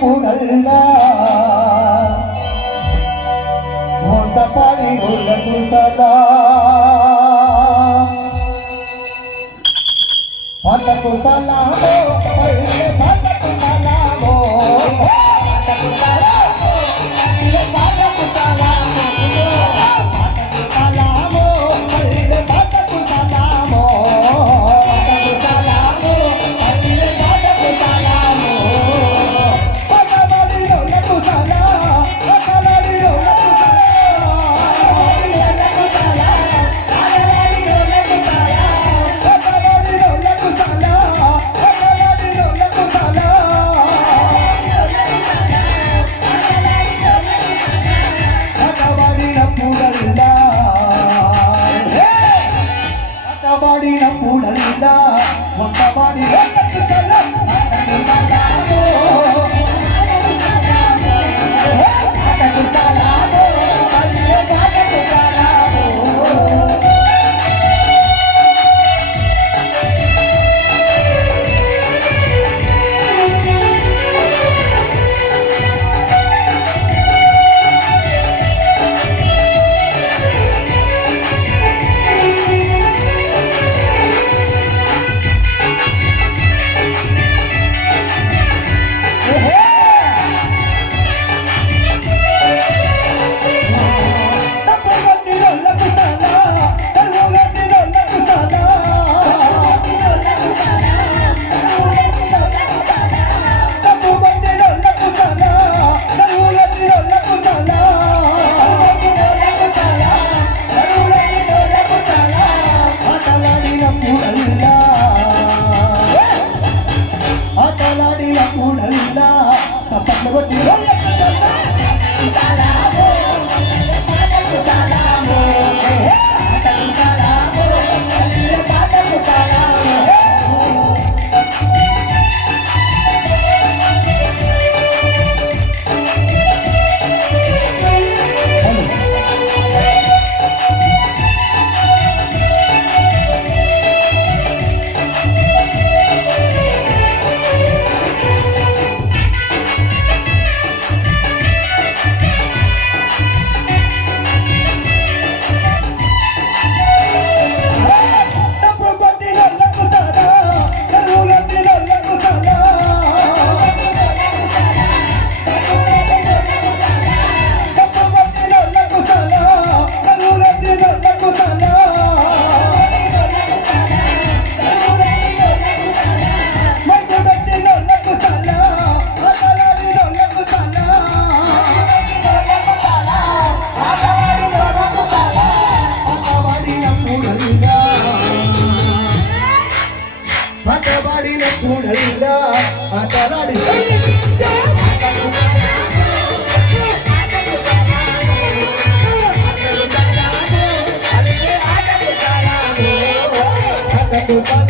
పాడిన కూడల్లా మోత సదా. పాటకు సలామో Bye.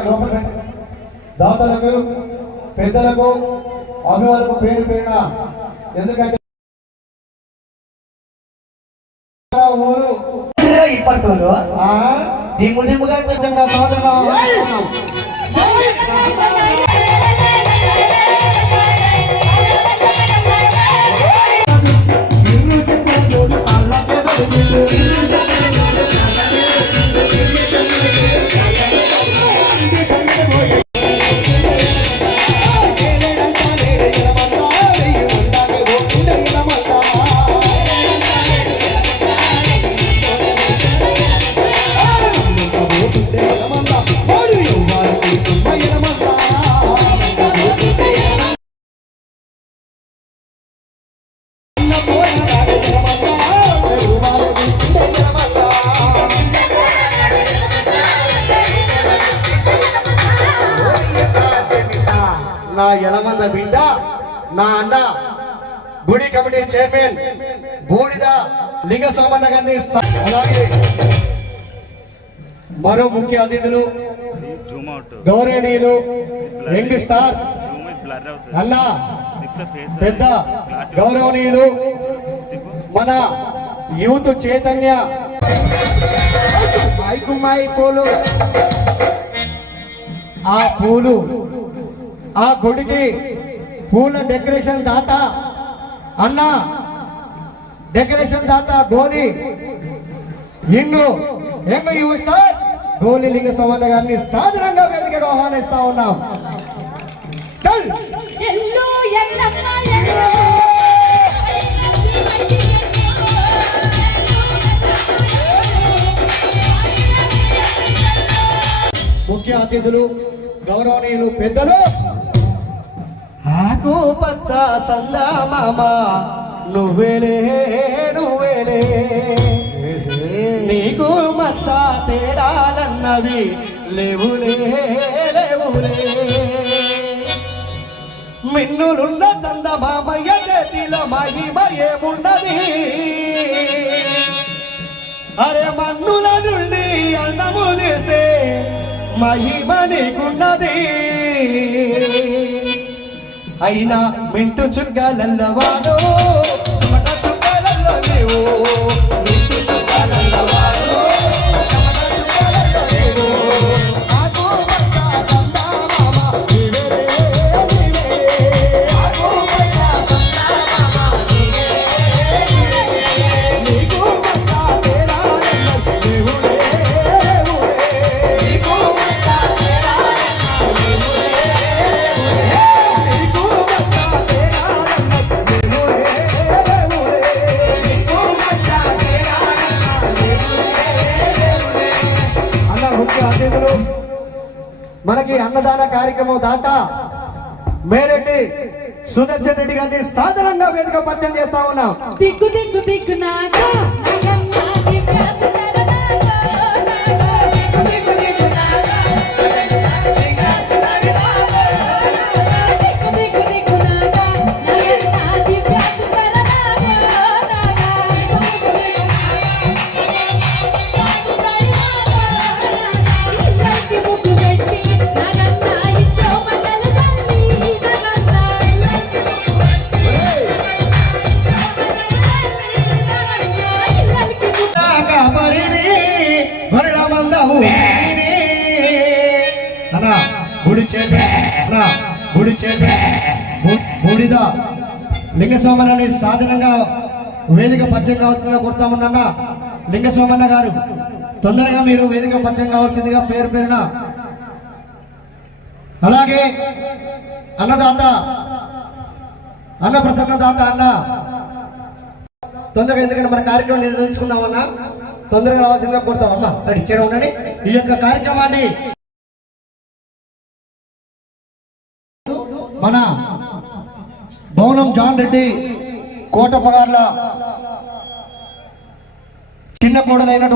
లోపల. దాతలకు పెద్దలకు అభిమానులకు పేరు పేరున ఎందుకంటే ఊరు ఇప్పట్లో ఆ నా యలమంద బిడ్డ నా అన్న గుడి కమిటీ చైర్మన్ బూడిద లింగ సోమన్న గారిని అలాగే మరో ముఖ్య అతిథులు గౌరవనీయులు యంగ్ స్టార్ ఫేస్ పెద్ద గౌరవనీయులు మన యూత్ చైతన్య మైకుమాయి పూలు ఆ పూలు ఆ గుడికి పూల డెకరేషన్ దాత అన్న డెకరేషన్ దాత గోలి ఇంగు ఎంగు యువ స్టార్. గోలి లింగ సంబంధ గారిని సాధారణంగా వేదికగా ఆహ్వానిస్తా ఉన్నాం. చల్ ఎల్లు ఎల్లమ్మ ఎల్లు ముఖ్య అతిథులు గౌరవనీయులు పెద్దలు. ఆకు పచ్చ సందా మామ నువ్వేలే నువ్వేలే నీకు మచ్చ ఉన్నవి లేవులే లేవులే. మిన్నులున్న చందమామయ్య చేతిలో మహిమ ఏమున్నది? అరే మన్నుల నుండి అన్నము తీస్తే మహిమ నీకున్నది. అయినా మింటు చుక్కలల్లవాడు చెమట నీవు మనకి అన్నదాన కార్యక్రమం దాత మేరెడ్డి సుదర్శన్ రెడ్డి గారిని సాధారణంగా వేదిక పరిచయం చేస్తా ఉన్నాం. దిగ్గు దిగ్గు దిగ్గు చేస్తావు? మందము అన్న గుడి అన్న గుడి బూడిద లింగస్వామని సాధనంగా వేదిక పరిచయం కావాల్సిందిగా కోరుతామన్నా లింగస్వామన్న గారు తొందరగా మీరు వేదిక పరిచయం కావాల్సిందిగా పేరు పేరున. అలాగే అన్నదాత అన్న ప్రసన్నదాత అన్న. తొందరగా ఎందుకంటే మన కార్యక్రమం నిర్వహించుకుందామన్నా? తొందరగా రావాల్సిందిగా కోరుతాం. అమ్మ రెడీ ఇచ్చేయడం ఉండండి. ఈ యొక్క కార్యక్రమాన్ని మన భవనం జాన్ రెడ్డి కోటమ్మగార్ల చిన్న కోడలైనటువంటి